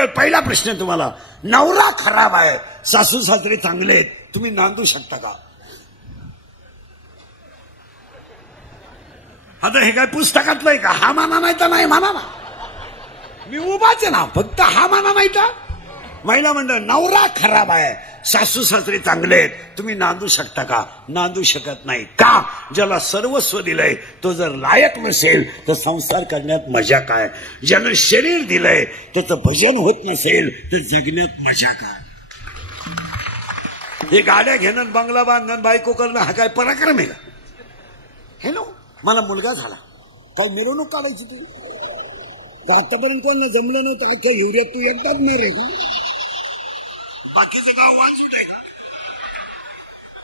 मंडळ पहिला प्रश्न तुम्हाला, नवरा खराब आहे सासू सासरे चांगले आहेत, तुम्ही नांदू शकता का? आता हे काय पुस्तकातलं आहे का? हा माना नाही तर नाही माना ना, मी उभाच आहे ना, फक्त हा माना नाही तर. महिला मंडळ, नवरा खराब आहे सासू सासरे चांगले आहेत, तुम्ही नांदू शकता का? नांदू शकत नाही. का? ज्याला सर्वस्व दिलंय तो जर लायक नसेल तर संसार करण्यात मजा काय? ज्यानं शरीर दिलंय त्याचं भजन होत नसेल तर जगण्यात मजा काय? हे गाड्या घेणं, बंगला बांधणं, बायको करणं हा काय पराक्रम आहे का? हॅलो, मला मुलगा झाला, काय मिरवणूक काढायची ती? आतापर्यंत कोण जमलं नाही तर अख्ख्या युरियात तू एकदाच नाही रे का?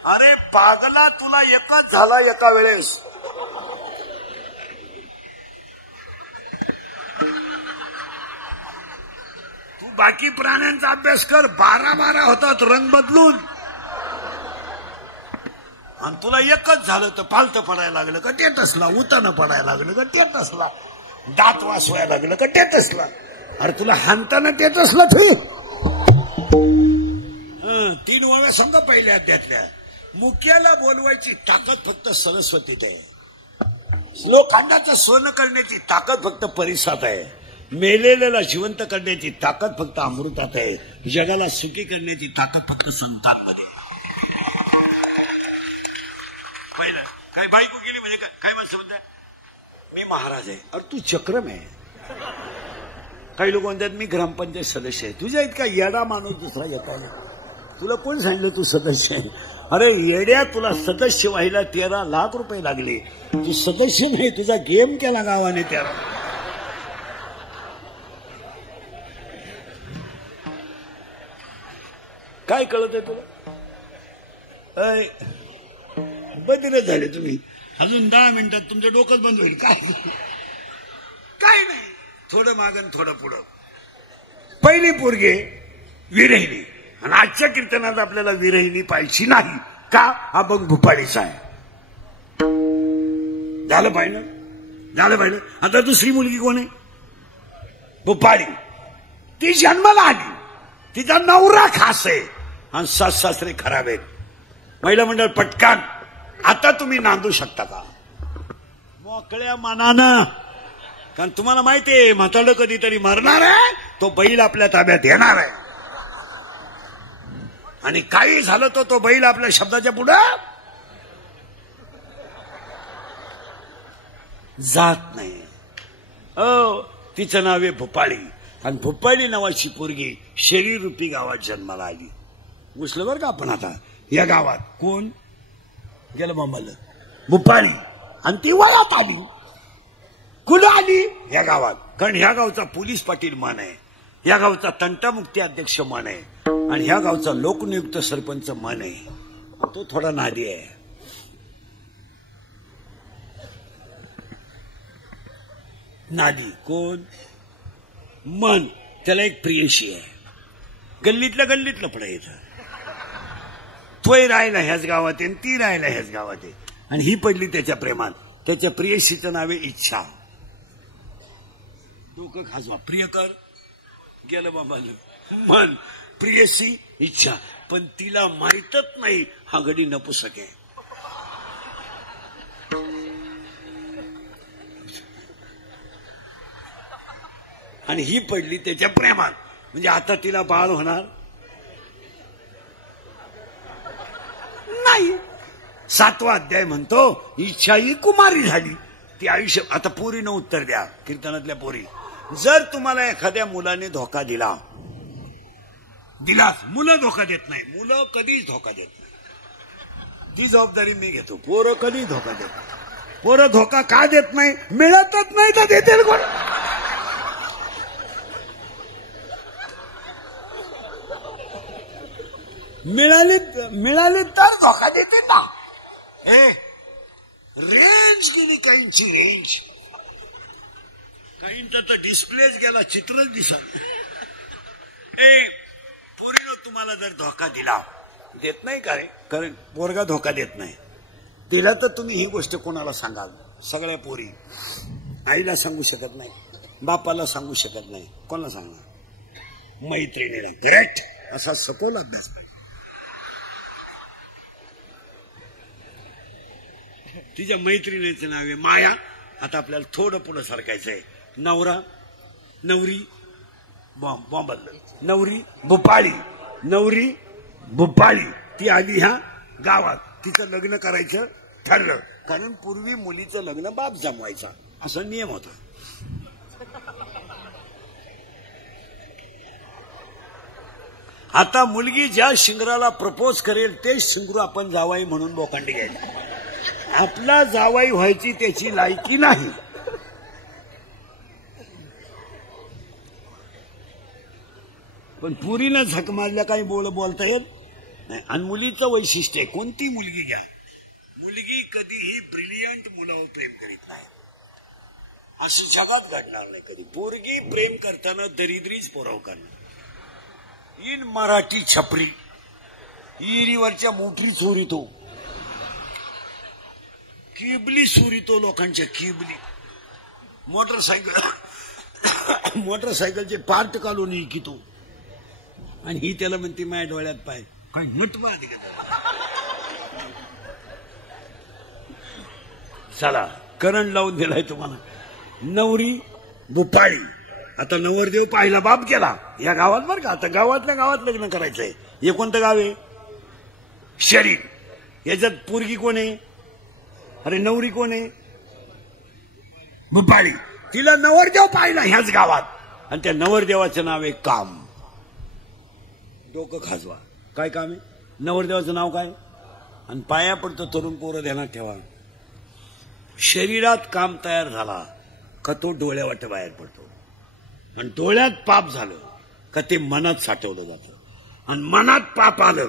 अरे पागला, तुला एकच झाला एका वेळेस. तू बाकी प्राण्यांचा अभ्यास कर, 12 होतात रंग बदलून, आणि तुला एकच झालं तर पालतं पडायला लागलं का टेटसला, उतानं पडायला लागलं का टेटसला, दात वासवायला लागलं का टेटसला. अरे तुला हाणताना टेटसला ठेव. 3 ओव्या सांगा पहिल्या अध्यायातल्या. मुक्याला बोलवायची ताकद फक्त सरस्वतीत आहे. लोखंडाचं सोनं करण्याची ताकद फक्त परिसात आहे. मेलेल्याला जिवंत करण्याची ताकद फक्त अमृतात आहे. जगाला सुखी करण्याची ताकद फक्त संतांमध्ये. पहिलं काय बायको गेली म्हणजे काय माणसं म्हणतात, मी महाराज आहे. अरे तू चक्रम आहे. काही लोक म्हणतात मी ग्रामपंचायत सदस्य आहे. तुझ्या इतका येडा माणूस दुसरा येता नाही. तुला कोण सांगितलं तू सदस्य आहे? अरे येड्या, तुला सदस्य व्हायला 13 लाख रुपये लागले. तू सदस्य नाही, तुझा गेम केला गावाने त्याला. काय कळत आहे तुला? बदिर झाले तुम्ही. अजून 10 मिनिटात तुमचं डोकंच बंद होईल. काय नाही, थोडं मागन थोडं पुढं. पहिली पोरगे विरहिणी, आणि आजच्या कीर्तनात आपल्याला विरहिणी पाहिजे नाही का? हा बघ भुपाळीचा आहे. झालं पाहिलं, झालं पाहिलं. आता दुसरी मुलगी कोण आहे? भुपाळी. ती जन्माला आली, तिचा नवरा खास आहे आणि सास सासरे खराब आहेत. महिला मंडळ पटकान, आता तुम्ही नांदू शकता का? मोकळ्या मनानं. कारण तुम्हाला माहितीये म्हातारं कधीतरी मरणार आहे, तो बैल आपल्या ताब्यात येणार आहे. आणि काही झालं तो बैल आपल्या शब्दाच्या पुढं जात नाही. तिचं नाव आहे भुपाळी, आणि भुपाळी नावाची पोरगी शरीर रूपी गावात जन्माला आली. घुसलं बरं का आपण आता या गावात. कोण गेलं मामाला? भुपाळी. आणि ती वळात आली. कुठं आली? या गावात. कारण ह्या गावचा पोलीस पाटील मन आहे, या गावचा तंटामुक्ती अध्यक्ष मन आहे, आणि ह्या गावचा लोकनियुक्त सरपंच मन आहे. तो थोडा नादी आहे. नादी कोण? मन. त्याला एक प्रियशी आहे. गल्लीतलं पुढे येतं. तोय राहिला ह्याच गावात आहे, ती राहिला ह्याच गावात आहे, आणि ही पडली त्याच्या प्रेमात. त्याच्या प्रियशीचं नाव आहे इच्छा. डोकं खाजवा. प्रियकर गेलं बाबाला. मन, प्रियसी, इच्छा. पण तिला माहीतच नाही हा गडी नपुसक आहे. आणि ही पडली त्याच्या प्रेमात. म्हणजे आता तिला बाळ होणार नाही. 7वा अध्याय म्हणतो इच्छा ही कुमारी झाली. ती आयुष्य. आता पोरीनं उत्तर द्या, कीर्तनातल्या पोरी. जर तुम्हाला एखाद्या मुलाने धोका दिलास, मुलं धोका देत नाही, मुलं कधीच धोका देत नाही, ती जबाबदारी मी घेतो. पोरं कधी धोका देत नाही. पोरं धोका का देत नाही? मिळतच नाही तर देतील कोण? मिळाले तर धोका देते ना. रेंज गेली काहींची, रेंज. काहींचा तर डिस्प्लेच गेला, चित्रच दिसत. पोरीनं तुम्हाला जर धोका दिला, देत नाही का रे? कारण पोरगा धोका देत नाही. दिला तर तुम्ही ही गोष्ट कोणाला सांगाल? सगळ्या पोरी. आईला सांगू शकत नाही, बापाला सांगू शकत नाही, कोणाला सांगणार? मैत्रिणीने. करेक्ट. असा सखोल अभ्यास पाहिजे. तिच्या मैत्रिणीचं नाव आहे माया. आता आपल्याला थोडं पुढं सारखायचंय. नवरा नवरी बॉम्बल नवरी भोपाळी. नवरी भोपाळी ती आली ह्या गावात. तिचं लग्न करायचं ठरलं. कारण पूर्वी मुलीचं लग्न बाप जमवायचा असा नियम होता. आता मुलगी ज्या शिंगराला प्रपोज करेल तेच शिंगरू आपण जावाई म्हणून बोकांडी घ्यायला. आपला जावाई व्हायची त्याची लायकी नाही. पण पुरीनं झक मारल्या काही बोलता येत नाही. आणि मुलीचं वैशिष्ट्य आहे, कोणती मुलगी घ्या, मुलगी कधीही ब्रिलियंट मुलावर प्रेम करीत नाही. असं जगात घडणार नाही कधी. पोरगी प्रेम करताना दरिद्रीच पोराव करणार. इन मराठी छपरी इरीवरच्या मोटरी चोरीतो, किबली चोरीतो, लोकांच्या किबली. मोटरसायकलचे पार्ट काढून इकितो. आणि ही त्याला म्हणते माझ्या डोळ्यात पाय काही नटवा आधी का. चला करंट लावून दिलाय तुम्हाला. नवरी भोपाळी. आता नवरदेव पाहिला बाप केला या गावात बरं का. आता गावातल्या गावात लग्न करायचंय. हे कोणतं गाव आहे? शरीर. याच्यात पोरगी कोण आहे? अरे नवरी कोण आहे? भोपाळी. तिला नवरदेव पाहिला ह्याच गावात. आणि त्या नवरदेवाचं नाव आहे काम. डोकं खाजवा. काय काम आहे? नवरदेवाचं नाव काय? आणि पाया पडतो तरुण पोरं ध्यानात ठेवा. शरीरात काम तयार झाला का तो डोळ्यावाट बाहेर पडतो. आणि डोळ्यात पाप झालं का ते मनात साठवलं जातं. आणि मनात पाप आलं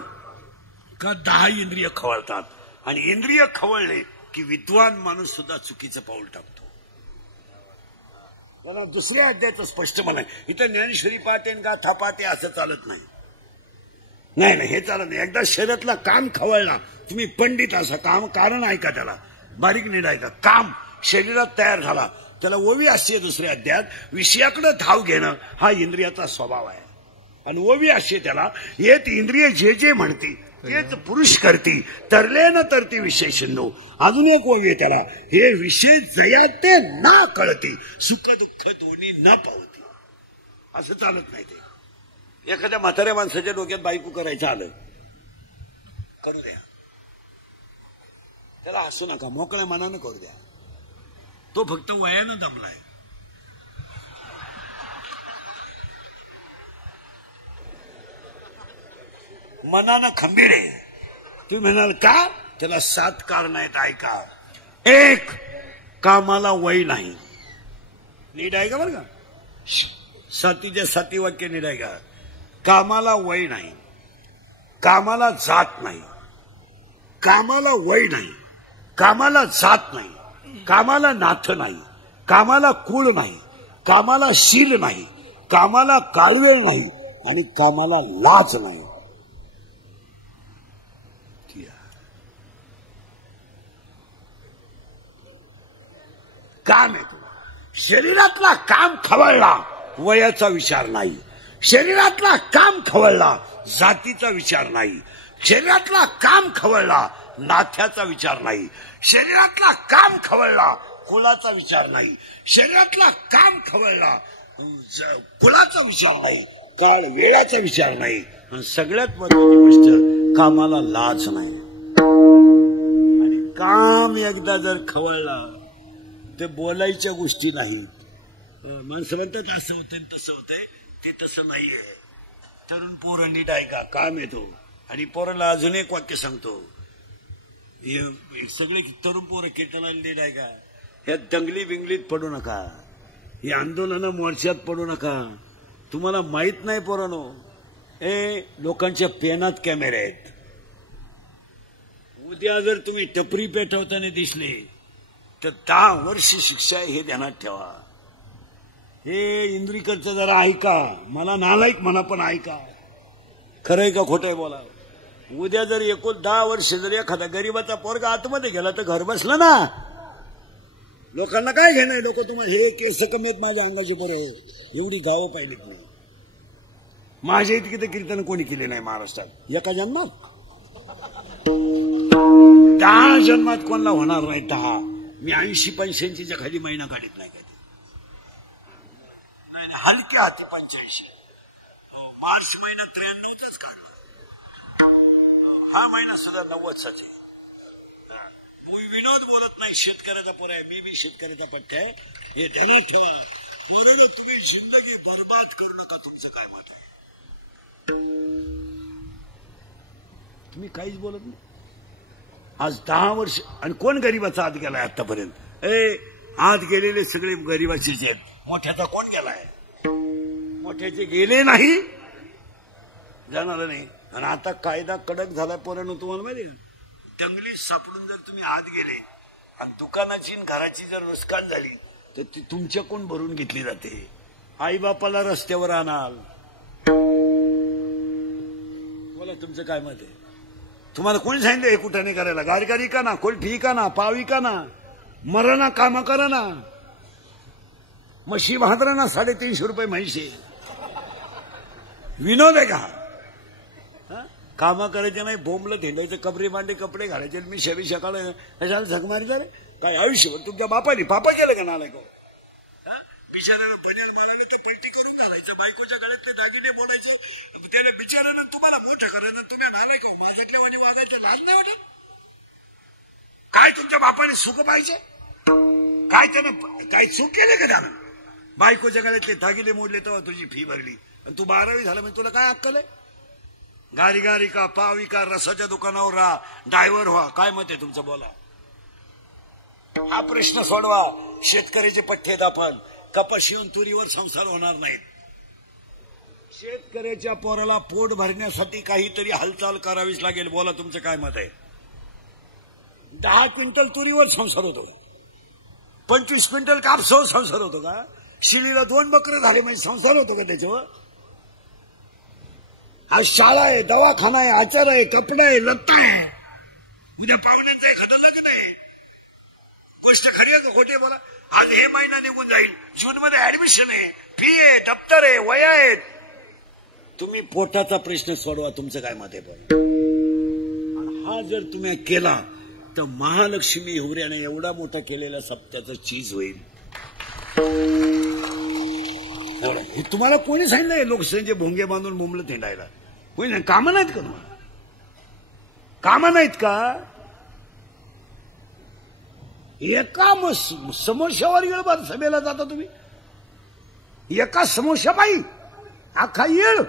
का 10 इंद्रिय खवळतात. आणि इंद्रिय खवळले की विद्वान माणूस सुद्धा चुकीचं पाऊल टाकतो. त्याला दुसऱ्या अध्यायाचं स्पष्ट मला इथं ज्ञानेश्वरी पाठ गाथा पाठ असं चालत नाही. नाही हे चालत नाही. एकदा शरीरातला काम खवळला तुम्ही पंडित असा काम कारण ऐका त्याला बारीक नीट ऐका. काम शरीरात तयार झाला त्याला ओवी असते दुसऱ्या अध्यायात. विषयाकडे धाव घेणं हा इंद्रियाचा स्वभाव आहे. आणि ओवी असते त्याला येत इंद्रिय जे जे म्हणती तेच पुरुष करती तरले न तरती विषय शिंदो. अजून एक ओवी आहे त्याला. हे विषय जयाते ना कळती सुख दुःख दोन्ही न पावती. असं चालत नाही. ते एखाद्या म्हाताऱ्या माणसाच्या डोक्यात बायको करायचं आलं करू द्या. त्याला हसू नका. मोकळ्या मनानं करू द्या. तो फक्त वयानं दमलाय. मनानं खंबीर आहे. तुम्ही म्हणाल का? त्याला 7 कारण आहेत ऐका. 1 कामाला वय नाही. नीट ऐका बरं का. 7च्या 7 वाक्य नीट ऐका. कामाला वय नाही, कामाला जात नाही, कामाला वय नाही, कामाला जात नाही, कामाला नाथ नाही, कामाला कुळ नाही, कामाला शील नाही, कामाला काळवेळ नाही आणि कामाला लाज नाही. काम आहे तुला. शरीरातला काम खवळला वयाचा विचार नाही. शरीरातला काम खवळला जातीचा विचार नाही. शरीरातला काम खवळला नाथ्याचा विचार नाही. शरीरातला काम खवळला कुळाचा विचार नाही. शरीरातला काम खवळला कुळाचा विचार नाही. काळ वेळाचा विचार नाही. आणि सगळ्यात महत्वाची गोष्ट कामाला लाज नाही. आणि काम एकदा जर खवळला ते बोलायच्या गोष्टी नाहीत. माणसं म्हणतात असं होतंय तसं होतंय. ते तसं नाहीये. तरुण पोरं नीट ऐका. काम येतो. आणि पोराला अजून एक वाक्य सांगतो. सगळे तरुण पोरं कीर्तनाला नीट ऐका. ह्या दंगली बिंगलीत पडू नका. हे आंदोलन मोर्चात पडू नका. तुम्हाला माहित नाही पोरांनो. लोकांच्या पेनात कॅमेरे आहेत. उद्या जर तुम्ही टपरी पेटवताना दिसले तर 10 वर्ष शिक्षा आहे हे ध्यानात ठेवा. हे इंद्रिकरचं जरा ऐका. मला नालायक म्हणा पण ऐका. खरंय का खोटंय बोला. उद्या जर 10 वर्ष जर एखादा गरीबाचा पोरगा आतमध्ये गेला तर घर बसलं ना. लोकांना काय घेणं. लोक तुम्हाला हे केस कमी आहेत माझ्या अंगाचे बरं एवढी गावं पाहिलीत नाही. माझ्या इतकी तर कीर्तन कोणी केले नाही महाराष्ट्रात एका जन्मात. 10 जन्मात कोणाला होणार नाही. 10 मी 80-85च्या खाली महिना काढत नाही. हलक्या हाती 85. मार्च महिना 93च काढतो. हा महिना सुद्धा 90चा आहे. विनोद बोलत नाही. शेतकऱ्याचा पोर आहे. मी शेतकऱ्याचा पट्टा आहे. हे ध्यानात ठेवा. तुम्ही जिंदगी बरबाद करू नका. तुमचं काय मत आहे? तुम्ही काहीच बोलत नाही. आज 10 वर्ष आणि कोण गरीबाचा आत गेलाय आतापर्यंत? आत गेलेले सगळे गरीबाचे आहेत. मोठ्याचा कोण गेलाय? मोठ्याचे गेले नाही, जाणार नाही. आणि आता कायदा कडक झाला पोरांनो. तुम्हाला माहिती आहे, जंगलीत सापडून जर तुम्ही आत गेले आणि दुकानाची घराची जर नुकसान झाली तर ती तुमच्याकडून भरून घेतली जाते. आई बापाला रस्त्यावर आणाल. बोला तुमचं काय मत आहे? तुम्हाला कोणी सांगितलं हे कुठं नाही करायला? गारगारी का ना, कोलठी का ना, पावी का ना, मरा ना, काम करा ना, म्हशी भादरा ना, 350 रुपये म्हैशी. विनोद आहे का? कामं करायचे नाही, बोंबलं धेंडायचं, कपडे मांडे कपडे घालायचे, मी शबीशा काढायला कशाला झक मारी झाले काय? आयुष्यभर तुमच्या बापाने पापा केलं का नालाय को? बिचाराला पनीर पेटी करून घालायचं, बायकोच्या गळ्यातले दागिने बोलायचं, त्याने बिचारानं तुम्हाला मोठं करायचं. तुम्ही नालाय को? माझ्यातल्या वाणी वागायचं लाज नाही वाटत? काय तुमच्या बापाने सुख पाहिजे? काय त्यानं काय चूक केले का त्यानं? बायकोच्या गळ्यातले दागिने मोडले तेव्हा तुझी फी भरली आणि तू 12वी झाला म्हणजे तुला काय अक्कल आहे? गारी गारी का, पावी का, रसाच्या दुकानावर राहा, ड्रायव्हर व्हा. काय मत आहे तुमचं? बोला. हा प्रश्न सोडवा. शेतकऱ्याचे पठ्ठे दाफन. कपाशीहून तुरीवर संसार होणार नाहीत. शेतकऱ्याच्या पोराला पोट भरण्यासाठी काहीतरी हालचाल करावीच लागेल. बोला तुमचं काय मत आहे? 10 क्विंटल तुरीवर संसार होतो का? 25 क्विंटल कापसावर संसार होतो का? शिळीला 2 बकरं झाले म्हणजे संसार होतो का त्याच्यावर? आज शाळा आहे, दवाखाना आहे, आचार आहे, कपडे आहे, लत्ता आहे. उद्या पाहुण्यांचं एखादं लग्न आहे. गोष्ट खरी आहे का खोटी? बोला. आज हे महिना निघून जाईल, जून मध्ये ऍडमिशन आहे, फी आहे, दप्तर आहे, वया आहेत. तुम्ही पोटाचा प्रश्न सोडवा. तुमचं काय मत आहे? पण हा जर तुम्ही केला तर महालक्ष्मी हिवऱ्याने एवढा मोठा केलेला सप्त्याचं चीज होईल. तुम्हाला कोणी सांगितलंय लोकसंख्ये भोंगे बांधून बोंबलं थेंडायला? कोणी नाही. कामं नाहीत का तुम्हाला? कामं नाहीत का? एका समोश्यावर येळ सभेला जाता तुम्ही. एका समोश्या बाई अख्खा येळ.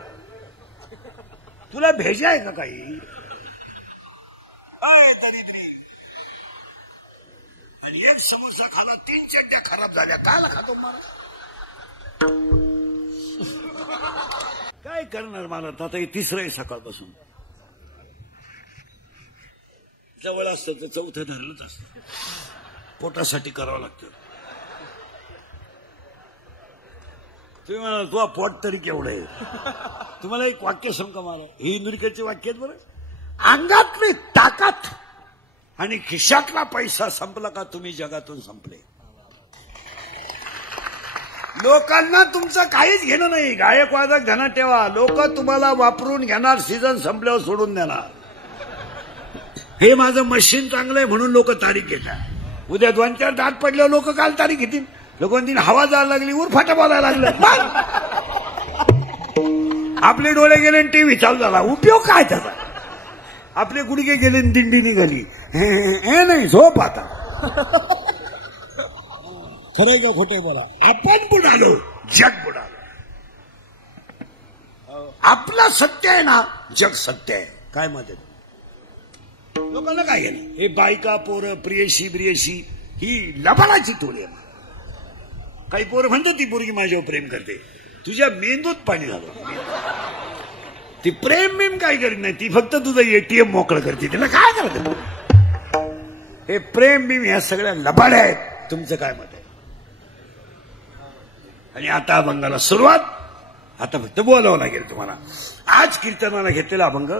तुला भेजा आहे का काही? आणि एक समोसा खाला 3 चड्ड्या खराब झाल्या. कायला खातो मला? काय करणार मला? आता हे 3रं आहे सकाळपासून. जवळ असतं तर 4थं धरलंच असतं. पोटासाठी करावं लागतं. तुम्ही म्हणा तुझा पोट तरी केवढं आहे? तुम्हाला एक वाक्य सांग का मला? हे इंदुरीकरचे वाक्य आहेत बरं. अंगातली ताकद आणि खिशातला पैसा संपला का तुम्ही जगातून संपले. लोकांना तुमचं काहीच घेणं नाही. गायक वादक ध्यानात ठेवा. लोक तुम्हाला वापरून घेणार, सीझन संपल्यावर सोडून देणार. हे माझं मशीन चांगलं आहे म्हणून लोक तारीख घेतात. उद्या 2-4 दात पडल्यावर लोक काल तारीख घेतील. लोक म्हणतील हवा जायला लागली, उरफाटा बोलायला लागलं. आपले डोळे गेले आणि टीव्ही चालू झाला. उपयोग काय त्याचा? आपले गुडघे गेले आणि दिंडी निघाली. हे नाही झोप आता. खरंय का खोटं? बोला. आपण बुडालो, जग बुडालो. आपलं सत्य आहे ना, जग सत्य आहे. काय मत आहे? लोकांना काय घेणं? हे बायका पोरं, प्रियशी ब्रियशी ही लबाडाची टोळी आहे. काही पोरं म्हणतात ती पोरगी माझ्यावर प्रेम करते. तुझ्या मेंदूत पाणी झालं. ती प्रेम मेम काय करीत नाही. ती फक्त तुझं ATM मोकळं करते. त्याला काय करते? हे प्रेम बिम ह्या सगळ्या लबाड्या आहेत. तुमचं काय मत आहे? आणि आता अभंगाला सुरुवात. आता फक्त बोलावं लागेल तुम्हाला. आज कीर्तनाला घेतलेला अभंग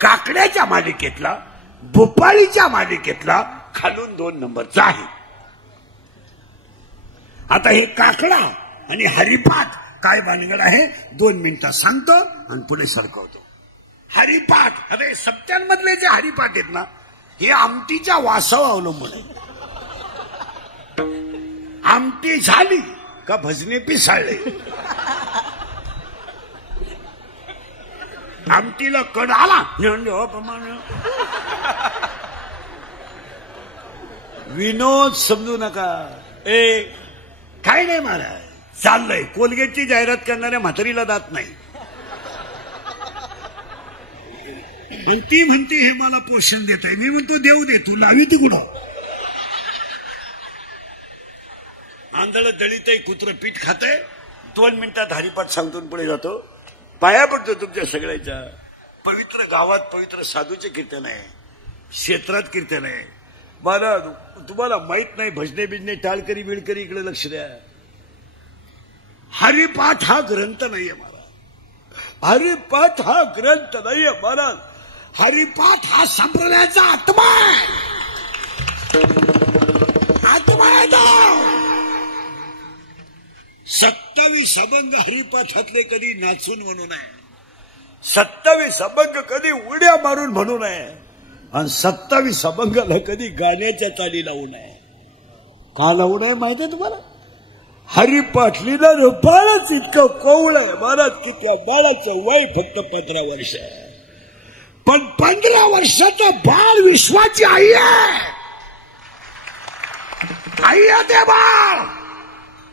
काकड्याच्या मालिकेतला, भोपाळीच्या मालिकेतला खालून 2 नंबरचा आहे. आता हे काकडा आणि हरिपाठ काय भानगड आहे 2 मिनिटात सांगतो आणि पुढे सरकवतो. हरिपाठ, अरे सप्त्यांमधले जे हरिपाठ आहेत ना, हे आमटीच्या वासावर अवलंबून आहे. आमटी झाली का भजने पिसाळले. आमटीला कड आला विनोद समजू नका. काय नाही महाराज, चाललंय. कोलगेटची जाहिरात करणाऱ्या म्हातारीला दात नाही आणि ती म्हणते हे मला पोषण देत आहे. मी म्हणतो देऊ दे, तू लावी ती कुठं. आंधळ दळीत कुत्र पीठ खातंय. 2 मिनिटात हरिपाठ सांगतो पुढे जातो. पाया पडतो तुमच्या सगळ्याच्या. पवित्र गावात पवित्र साधूचे कीर्तन आहे, क्षेत्रात कीर्तन आहे. मला तुम्हाला माहित नाही, भजने बिजने टाळकरी बिळकरी इकडे लक्ष द्या. हरिपाठ हा ग्रंथ नाहीये महाराज. हरिपाठ हा ग्रंथ नाहीये महाराज. हरिपाठ हा संप्रदायाचा आत्मा आहे. आत्मा आहे तो. 27 अभंग हरिपाठातले कधी नाचून म्हणू नये. 27 अभंग कधी उड्या मारून म्हणू नये. आणि 27 अभंगाला कधी गाण्याच्या चाली लावू नये. का लावू नये माहिती आहे तुम्हाला? हरिपाठ लिहिलं बाळच इतकं कोवळ आहे महाराज की त्या बाळाचं वय फक्त 15 वर्ष आहे. पण 15 वर्षाचं बाळ विश्वाची आई आहे. आई आहे ते बाळ.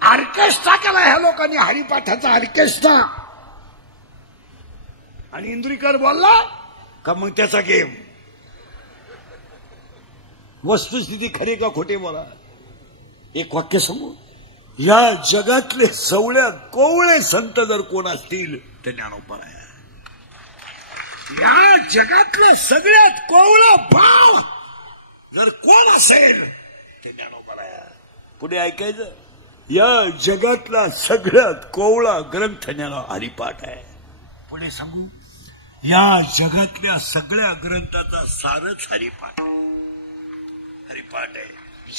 ऑर्केस्ट्रा केला ह्या लोकांनी, हरिपाठाचा ऑर्केस्ट्रा. आणि इंदुरीकर बोलला का मग त्याचा गेम. वस्तुस्थिती खरी का खोटे बोला. एक वाक्य सांगू, या जगातले सवळ्यात कोवळे संत जर कोण असतील तर ज्ञानोबा आहे. या जगातलं सगळ्यात कोवळा बाळ जर कोण असेल ते ज्ञानोबा आहे. पुढे ऐकायचं, या जगातला सगळ्यात कोवळा ग्रंथ ज्ञान हरिपाठ आहे. पुढे सांगू, या जगातल्या सगळ्या ग्रंथाचा सारच हरिपाठ. हरिपाठ आहे.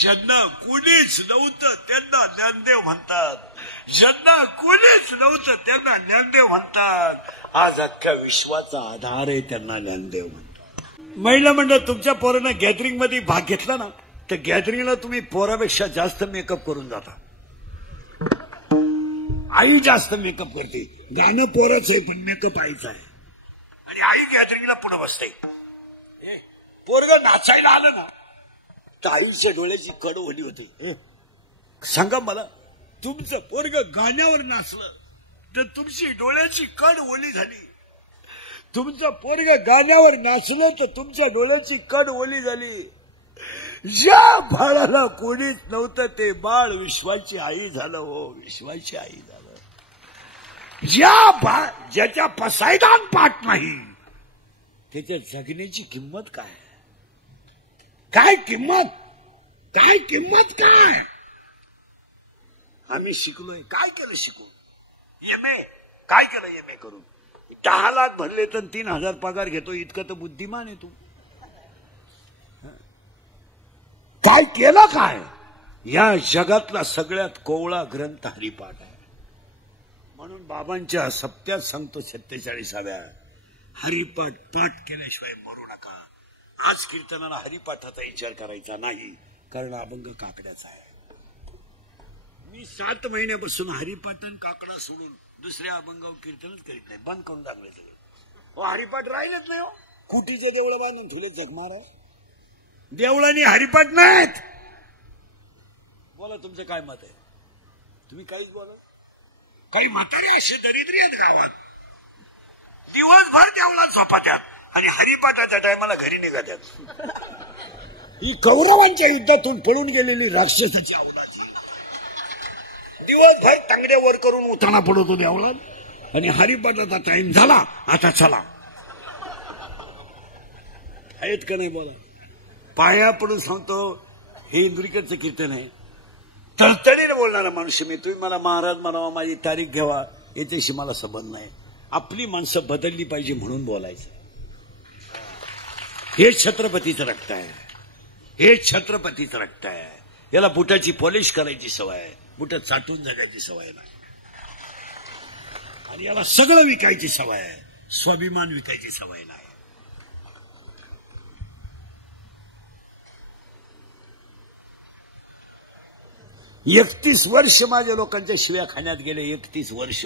ज्यांना कुणीच नव्हतं त्यांना ज्ञानदेव म्हणतात. ज्यांना कुणीच नव्हतं त्यांना ज्ञानदेव म्हणतात. आज अख्ख्या विश्वाचा आधार आहे, त्यांना ज्ञानदेव म्हणतात. महिला मंडळ तुमच्या पोरांना गॅदरिंग मध्ये भाग घेतला ना, तर गॅदरिंगला तुम्ही पोरापेक्षा जास्त मेकअप करून जाता. आई जास्त मेकअप करते. गाणं पोरच आहे पण मेकअप आईच आहे. आणि आई गॅदरिंगला पुढे बसते. पोरग नाचायला आलं ना तर आईच्या डोळ्याची कड ओली होती. सांगा मला, तुमचं पोरग गाण्यावर नाचलं तर तुमची डोळ्याची कड ओली झाली. तुमचं पोरग गाण्यावर नाचलं तर तुमच्या डोळ्याची कड ओली झाली. ज्या बाळाला कोणीच नव्हतं ते बाळ विश्वाची आई झालं. हो, विश्वाची आई झालं. ज्याच्या पसायदान पाठ नाही त्याच्या जगण्याची किंमत काय? काय किंमत? काय किंमत काय? आम्ही शिकलोय. काय केलं शिकून? एमए काय केलं? एमए करून 10 लाख भरले तर 3,000 पगार घेतो. इतकं तर बुद्धिमान आहे तू. काय केलं काय? या जगातला सगळ्यात कोवळा ग्रंथ हरिपाठ आहे. म्हणून बाबांच्या सप्त्यात सांगतो 46व्या, हरिपाठ पाठ केल्याशिवाय मरू नका. आज कीर्तनाला हरिपाठाचा विचार करायचा नाही, कारण अभंग काकड्याचा आहे. मी 7 महिन्यापासून हरिपाठन काकडा सोडून दुसऱ्या अभंगावर कीर्तनच करीत नाही. बंद करून टाकले सगळे. हरिपाठ राहिलेच नाही. कुटीचे देवळं बांधून ठेवले जगमार आहे. देवळांनी हरिपाठ नाहीत. बोला तुमचं काय मत आहे? तुम्ही काहीच बोला. काही म्हातारे असे दरिद्री आहेत गावात, दिवसभर देवळात झोपात्यात आणि हरिपाठाच्या टायमाला घरी निघात्यात. ही कौरवांच्या युद्धातून पळून गेलेली राक्षसाची अवलाद. दिवसभर तांगड्या वर करून उताना पडतो देवळात आणि हरिपाठाचा टाइम झाला, आता चला. आहेत का नाही बोला? पाया पडून सांगतो, हे इंद्रिकरचं कीर्तन आहे. तळतळीने बोलणारा माणूस मी. तुम्ही मला महाराज म्हणावा, माझी तारीख घ्यावा, याच्याशी मला संबंध नाही. आपली माणसं बदलली पाहिजे म्हणून बोलायचं. हे छत्रपतीचं रक्त आहे. हे छत्रपतीचं रक्त आहे. याला बुटाची पॉलिश करायची सवय आहे. बुट चाटून जगायची सवय नाही. आणि याला सगळं विकायची सवय आहे, स्वाभिमान विकायची सवय नाही. 31 वर्ष माझ्या लोकांच्या शिव्या खाण्यात गेले. 31 वर्ष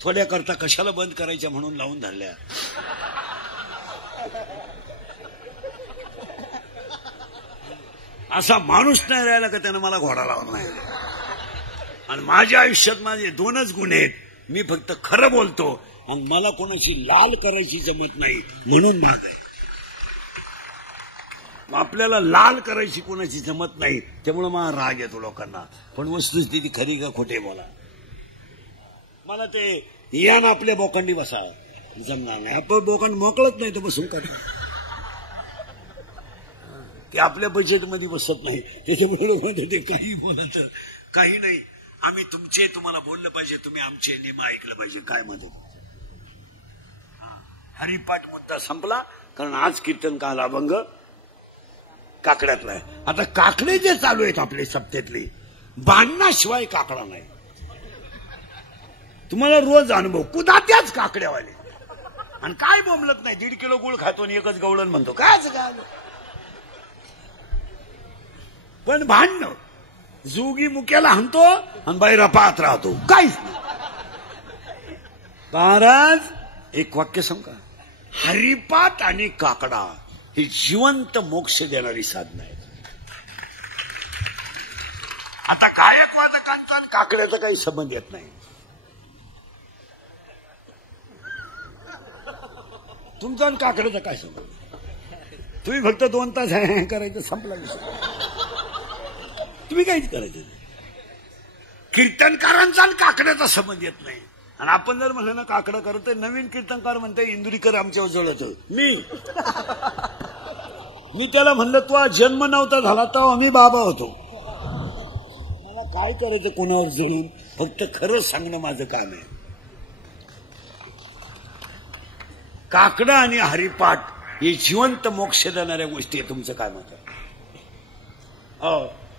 थोड्या करता कशाला बंद करायच्या म्हणून लावून धरल्या. असा माणूस नाही राहिला का त्यानं मला घोडा लावला नाही. आणि माझ्या आयुष्यात माझे 2च गुण आहेत. मी फक्त खरं बोलतो आणि मला कोणाची लाल करायची जमत नाही म्हणून माग आहे. आपल्याला लाल करायची कोणाची जमत नाही त्यामुळे मला राग येतो लोकांना. पण वस्तुस्थिती खरी का खोटे बोला. मला ते या ना आपल्या बोकांडी बसा जमणार नाही. आपण बोकांड मोकळत नाही तर बसून करणार. ते आपल्या बजेटमध्ये बसत नाही त्याच्यामुळे लोक म्हणतात ते काही बोलायचं काही नाही. आम्ही तुमचे तुम्हाला बोललं पाहिजे, तुम्ही आमचे नियम ऐकलं पाहिजे. काय म्हणते हरिपाठ मुद्दा संपला. कारण आज कीर्तन काल अभंग काकड्यातला आहे. आता काकडे जे चालू आहेत आपले सप्त्यातले बांधण्याशिवाय काकडा नाही. तुम्हाला रोज अनुभव कुदात्याच काकड्यावाले. आणि काय बोंबलत नाही. 1.5 किलो गुळ खातो आणि एकच गवळण म्हणतो कायच काय. पण भांडण जोगी मुक्याला हाणतो आणि बाहेर पाहत राहतो काहीच नाही. महाराज एक वाक्य सांगा. हरिपाठ आणि काकडा ही जिवंत मोक्ष देणारी साधनं आहे. आता गायकवाद काकड्याचा काही संबंध येत नाही. तुमचा आणि काकड्याचा काय संबंध. तुम्ही फक्त 2 तास करायचं संपला विषय. तुम्ही काहीच करायचं नाही. कीर्तनकारांचा आणि काकड्याचा संबंध येत नाही. आणि आपण जर म्हणलं ना काकडं करत नवीन कीर्तनकार म्हणते इंदुरीकर आमच्यावर जळत. मी त्याला म्हणलं तो जन्म नव्हता झाला तेव्हा आम्ही बाबा होतो. मला काय करायचं कोणावर जळून. फक्त खरं सांगणं माझं काम आहे. काकडं आणि हरिपाठ हे जिवंत मोक्ष देणाऱ्या गोष्टी आहे. तुमचं काय मत आहे.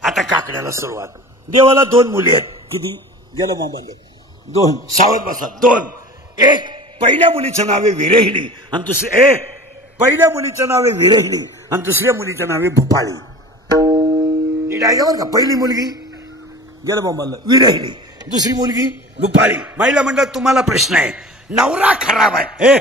आता काकड्याला सुरुवात. देवाला 2 मुली आहेत. किती गेलं मोबाईल 2. सावध बसा. 2. एक पहिल्या मुलीचं नाव आहे विरहिणी आणि दुसरे पहिल्या मुलीचं नाव आहे विरहिणी आणि दुसऱ्या मुलीचं नाव आहे भूपाळी. नीट आहे बरं का. पहिली मुलगी गेलं मोबाईल विरहिणी, दुसरी मुलगी भूपाळी. महिला मंडळ तुम्हाला प्रश्न आहे. नवरा खराब आहे